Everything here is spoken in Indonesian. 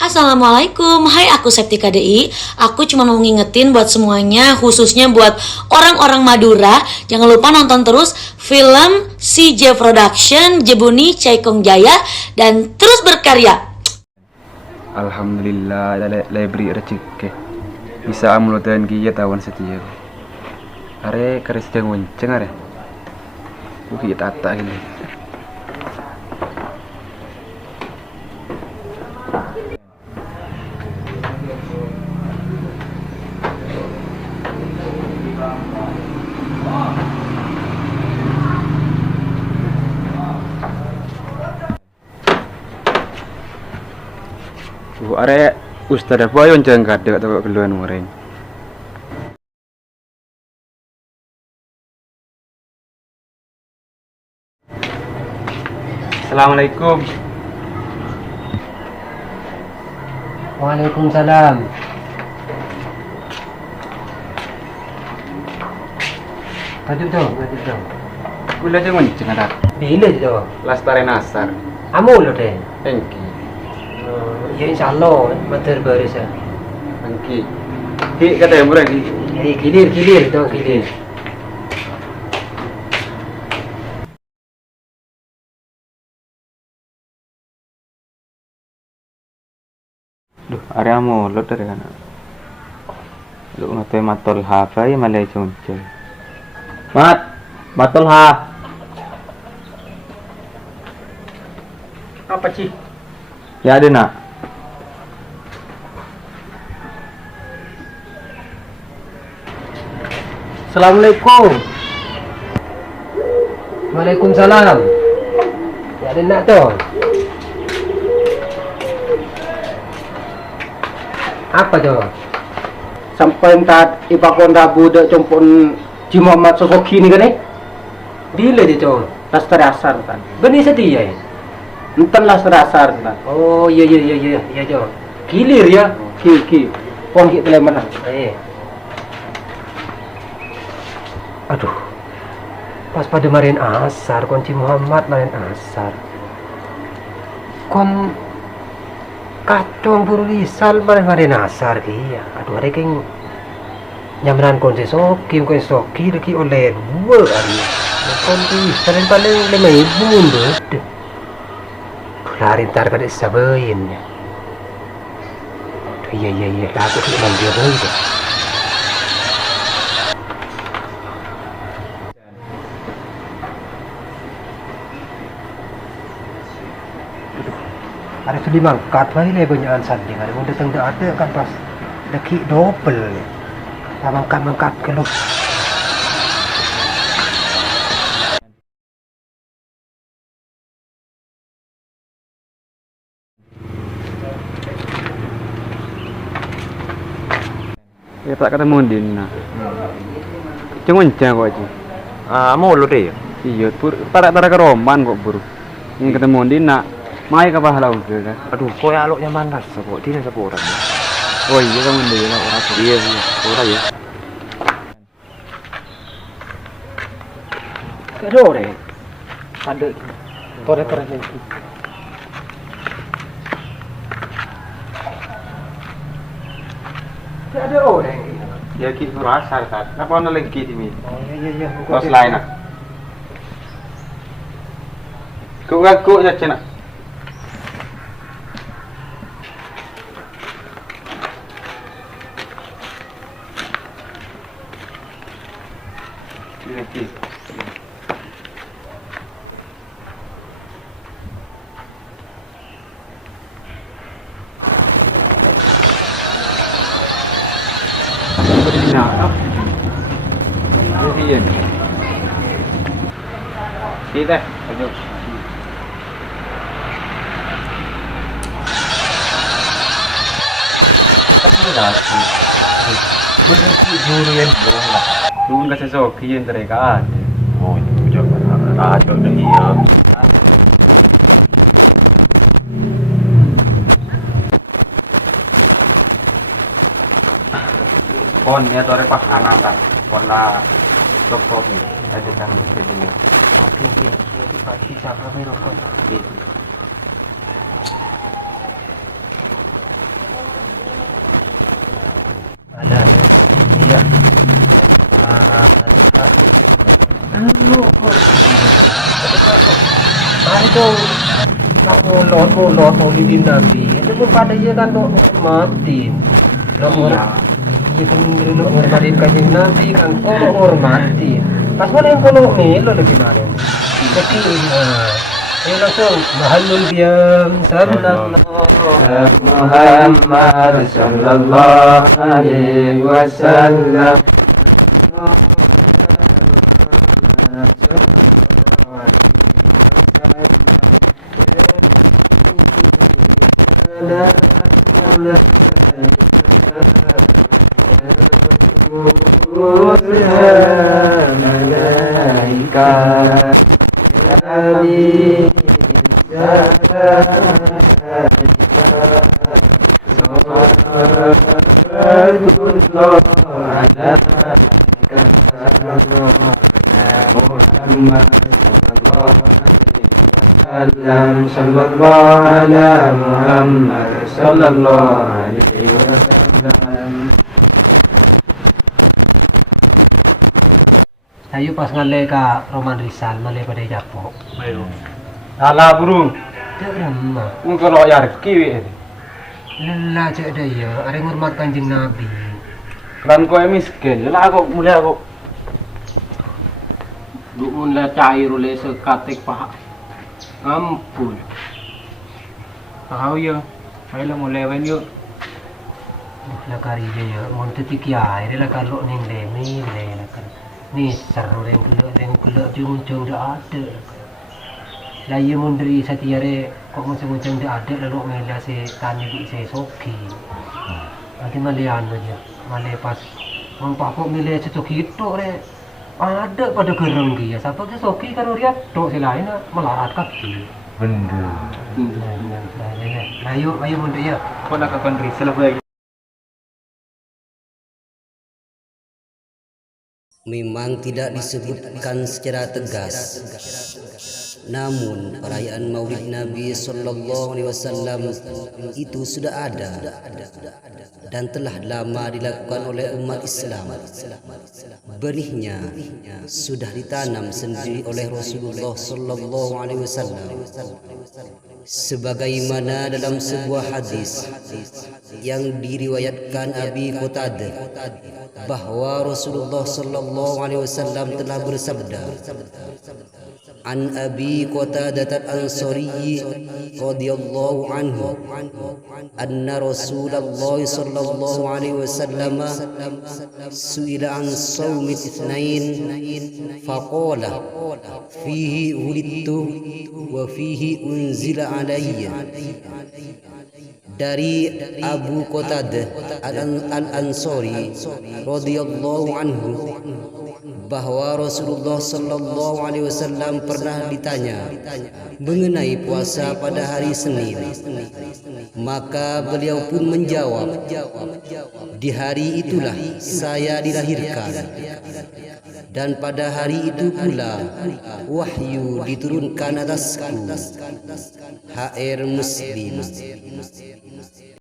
Assalamualaikum, hai aku Septi KDI. Aku cuma mau ngingetin buat semuanya, khususnya buat orang-orang Madura, jangan lupa nonton terus film CJ Production, Jebuni Caikong Jaya, dan terus berkarya. Alhamdulillah beri rezeki. Bisa amulutan kia tawan setia. Are karis jang wenceng are. Uki tata ini. Are Ustaz apa yang jangkat dekat toko keluhan goreng. Assalamualaikum. Waalaikumsalam. Maju dong. Gula jang wenceng ada. Bila tu? Lastare nasar. Amu lo deh. Engki. Ya insyaallah mater baris ya. Engki. Ki kata yang murah ki. Jadi kilir tu kilir. Duh, area mo lo dari kana. Lu ngate matol hafai malai cuncel. Matol ha. Apa sih? Ya ada nak. Assalamualaikum. Waalaikumsalam. Ya ada nak tu. Apa tu? Sampai tak ipakon rabu dek compon Ji Muhammad Sosoki ni kan Bila dia tu? lastar asar kan Benih setia ya? enten lastar asar kan Oh ya tu. Kilir ya. ki pon ki tele mana Aduh. Pas pada marin asar kunci Muhammad marin asar. Kon kacung buru risal marin asar dia. Aduh ada keng nyamran kon soki lagi oleh dua hari. Kon risal yang paling 5.000 deh. Larin tar kada sabayin. Iya lagu di mandir itu. Ada sudah mangkat lagi le banyakan sandi ada mau datang dah ada kan pas laki double mangkat kalau Ya tak ketemu Dina. Cuma wenceng kok aja. mau lo deh Iya, tarak ke roman kok buru. Yang ketemu Dina. Mai ke pahala udah kan? aduh kau ya aloknya manas kok dia siapa orang Oh iya kamu dia orang. iya orang ya kado deh ada tore lagi ada orang Ya ki surasar tat. Apa ono lagi di mi? oh iya Kos lain ah. Ku ngaku ya cina. Ini kita lanjut. guru yang bola Lu nggak sesuatu yang terikat. oh jangan ada dah iya Pon ya tore pas anak pon lah cokok ni. Ada kan di sini. oke pasti siapa merokok Lu kok. Mari dong. Mulot maulidin Nabi. Itu pun pada iya kan dok hormatin. Dok iya kan dulu hormatin kanjeng Nabi kan kok hormatin. Pas mana yang kalau melo lagi kemarin. Jadi ayo langsung mahallul diam sallallahu Muhammad sallallahu alaihi wasallam. Malaikat sallallahu ala Muhammad sallallahu alaihi wasallam. Ayo pas ngale ka Roman Rizal male pada Japo. Ayo. Salah burung. Dak ramah. Wong kalau yarki wi. Lelah cek dah ya, ada ngormat kanjeng Nabi. Kan kowe miskin, lah kok mulai kok Dumun la cair oleh sekatik paha. Ampun. tahu ya. Ayo lah mulai wen yuk. Lah kari je ya, mon tetik ya, dia lah kalau ning lemi le kan. Ni seru reng kelak jung dah ada. Lah ye mon dari satiare kok macam-macam dah ada lalu ngela se tani di se soki. Nanti malian aja. Male pas mon pak kok milih soki itu re. Ada pada gereng dia, siapa ke soki kan dia tok selain melarat kaki. Bener. Nah, ayo mon ya. Kok nak akan risal lagi. Memang tidak disebutkan secara tegas, namun perayaan Maulid Nabi Sallallahu Alaihi Wasallam itu sudah ada dan telah lama dilakukan oleh umat Islam. Benihnya sudah ditanam sendiri oleh Rasulullah Sallallahu Alaihi Wasallam, sebagaimana dalam sebuah hadis yang diriwayatkan Abi Qatadah bahwa Rasulullah sallallahu alaihi wasallam telah bersabda, An Abi Qatadah al-Ansari radhiyallahu anhu anna Rasulullah sallallahu alaihi wasallam su'ila an shaumi itsnain faqala fihi wulidtu wa fihi unzila alayya. Dari Abu Qatadah al-Ansari radhiyallahu anhu bahwa Rasulullah sallallahu alaihi wasallam pernah ditanya mengenai puasa pada hari Senin, maka beliau pun menjawab, di hari itulah saya dilahirkan dan pada hari itu pula wahyu diturunkan atasku. HR Muslim.